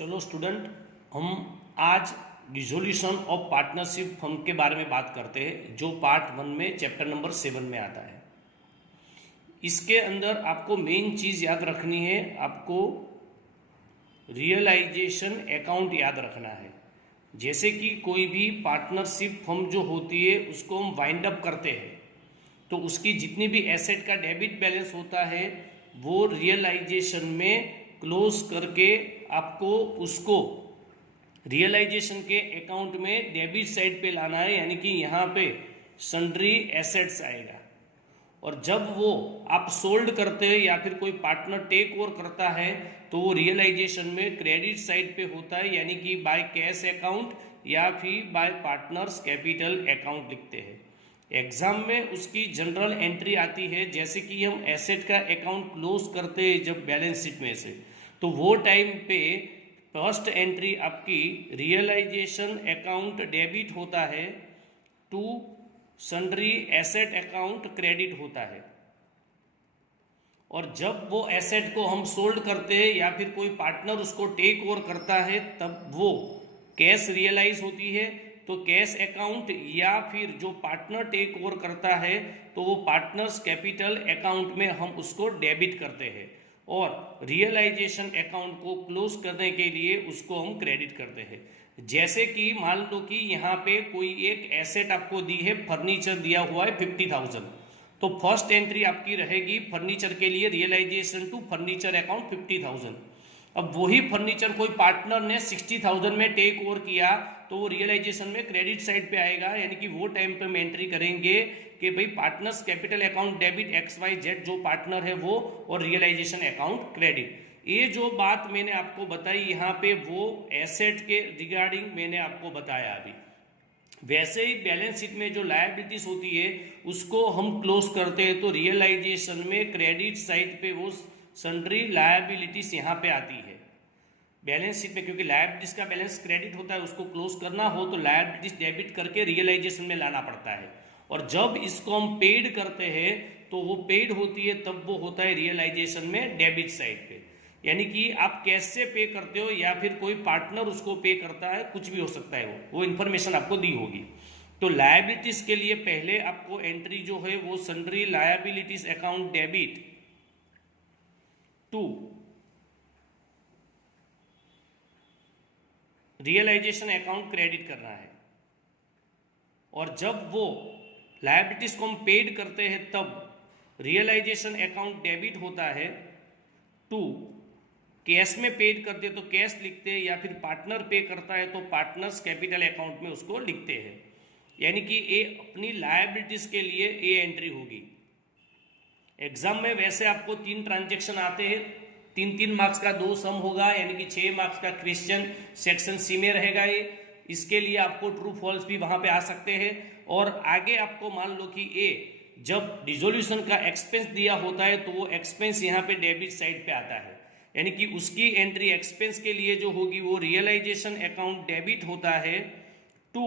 चलो स्टूडेंट, हम आज डिसोल्यूशन ऑफ पार्टनरशिप फर्म के बारे में बात करते हैं, जो पार्ट 1 में चैप्टर नंबर 7 में आता है। इसके अंदर आपको मेन चीज़ याद रखनी है, आपको रियलाइजेशन अकाउंट याद रखना है। जैसे कि कोई भी पार्टनरशिप फर्म जो होती है उसको हम वाइंड अप करते हैं, तो उसकी जितनी भी एसेट का डेबिट बैलेंस होता है वो रियलाइजेशन में क्लोज करके आपको उसको रियलाइजेशन के अकाउंट में डेबिट साइड पे लाना है, यानी कि यहाँ पे सन्ड्री एसेट्स आएगा। और जब वो आप सोल्ड करते हैं या फिर कोई पार्टनर टेक ओवर करता है तो वो रियलाइजेशन में क्रेडिट साइड पे होता है, यानी कि बाय कैश अकाउंट या फिर बाय पार्टनर्स कैपिटल अकाउंट लिखते हैं। एग्जाम में उसकी जनरल एंट्री आती है, जैसे कि हम एसेट का अकाउंट क्लोज करते हैं जब बैलेंस शीट में से, तो वो टाइम पे फर्स्ट एंट्री आपकी रियलाइजेशन अकाउंट डेबिट होता है to sundry asset account credit होता है। और जब वो एसेट को हम सोल्ड करते हैं या फिर कोई पार्टनर उसको टेक ओवर करता है तब वो कैश रियलाइज होती है, तो कैश अकाउंट या फिर जो पार्टनर टेक ओवर करता है तो वो पार्टनर्स कैपिटल अकाउंट में हम उसको डेबिट करते हैं, और रियलाइजेशन अकाउंट को क्लोज करने के लिए उसको हम क्रेडिट करते हैं। जैसे कि मान लो कि यहाँ पे कोई एक एसेट आपको दी है, फर्नीचर दिया हुआ है 50,000, तो फर्स्ट एंट्री आपकी रहेगी फर्नीचर के लिए रियलाइजेशन टू फर्नीचर अकाउंट 50,000। अब वही फर्नीचर कोई पार्टनर ने 60,000 में टेक ओवर किया तो वो रियलाइजेशन में क्रेडिट साइड पे आएगा, यानी कि वो टाइम पे हम एंट्री करेंगे कि भाई partners capital account debit XYZ जो पार्टनर है वो, और रियलाइजेशन अकाउंट क्रेडिट। ये जो बात मैंने आपको बताई यहाँ पे वो एसेट के रिगार्डिंग मैंने आपको बताया अभी। वैसे ही बैलेंस शीट में जो लायबिलिटीज होती है उसको हम क्लोज करते हैं तो रियलाइजेशन में क्रेडिट साइड पे वो सन्ड्री लायबिलिटीज यहाँ पे आती है बैलेंस शीट में, क्योंकि लायबिलिटीज का बैलेंस क्रेडिट होता है, उसको क्लोज करना हो तो लायबिलिटीज डेबिट करके रियलाइजेशन में लाना पड़ता है। और जब इसको हम पेड करते हैं तो वो पेड होती है तब वो होता है रियलाइजेशन में डेबिट साइड पे, यानी कि आप कैश से पे करते हो या फिर कोई पार्टनर उसको पे करता है, कुछ भी हो सकता है, वो इन्फॉर्मेशन आपको दी होगी। तो लायबिलिटीज के लिए पहले आपको एंट्री जो है वो sundry liabilities account debit to realization account credit करना है। और जब वो लायबिलिटीज को हम पेड करते हैं तब रियलाइजेशन अकाउंट डेबिट होता है टू कैश में पेड करते तो कैश लिखते हैं, या फिर पार्टनर पे करता है तो पार्टनर्स कैपिटल अकाउंट में उसको लिखते हैं, यानी कि ये अपनी लायबिलिटीज के लिए ये एंट्री होगी। एग्जाम में वैसे आपको 3 ट्रांजेक्शन आते हैं, 3-3 मार्क्स का 2 सम होगा, यानी कि 6 मार्क्स का क्वेश्चन सेक्शन सी में रहेगा ये। इसके लिए आपको ट्रू फॉल्स भी वहां पे आ सकते हैं। और आगे आपको मान लो कि ए जब डिसोल्यूशन का एक्सपेंस दिया होता है तो वो एक्सपेंस यहाँ पे डेबिट साइड पे आता है, यानी कि उसकी एंट्री एक्सपेंस के लिए जो होगी वो रियलाइजेशन अकाउंट डेबिट होता है to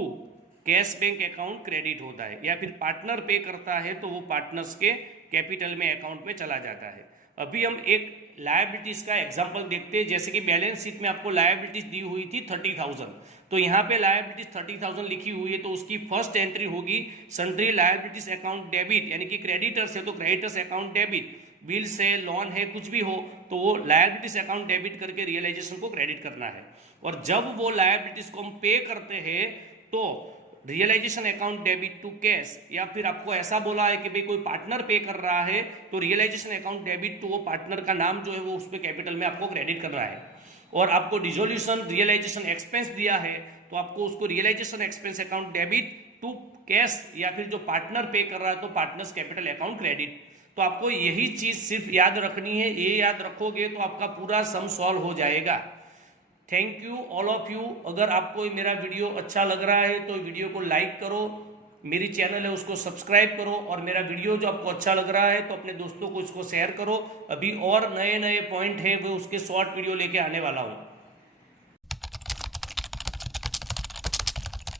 cash bank account credit होता है, या फिर पार्टनर पे करता है तो वो पार्टनर्स के कैपिटल में अकाउंट में चला जाता है। अभी हम एक लायबिलिटीज का एग्जांपल देखते हैं, जैसे कि बैलेंस शीट में आपको लायबिलिटीज दी हुई थी 30,000, तो यहाँ पे लायबिलिटीज 30,000 लिखी हुई है, तो उसकी फर्स्ट एंट्री होगी सन्ड्री लायबिलिटीज अकाउंट डेबिट, यानी कि क्रेडिटर्स है तो क्रेडिटर्स अकाउंट डेबिट, बिल्स है, लोन है, कुछ भी हो तो वो लायबिलिटीज अकाउंट डेबिट करके रियलाइजेशन को क्रेडिट करना है। और जब वो लायबिलिटीज को हम पे करते हैं तो realization account debit to cash, या फिर आपको ऐसा बोला है कि भाई कोई पार्टनर पे कर रहा है तो रियलाइजेशन अकाउंट डेबिट टू वो पार्टनर का नाम जो है वो उस पर कैपिटल में आपको क्रेडिट कर रहा है। और आपको डिसोल्यूशन रियलाइजेशन एक्सपेंस दिया है तो आपको उसको realization expense account debit to cash, या फिर जो पार्टनर पे कर रहा है तो पार्टनर्स कैपिटल अकाउंट क्रेडिट। तो आपको यही चीज सिर्फ याद रखनी है, ये याद रखोगे तो आपका पूरा सम सॉल्व हो जाएगा। Thank you all of you. अगर आपको मेरा वीडियो अच्छा लग रहा है तो वीडियो को लाइक करो, मेरी चैनल है उसको सब्सक्राइब करो, और मेरा वीडियो जो आपको अच्छा लग रहा है तो अपने दोस्तों को इसको शेयर करो। अभी और नए नए पॉइंट है वो उसके शॉर्ट वीडियो लेके आने वाला हूँ।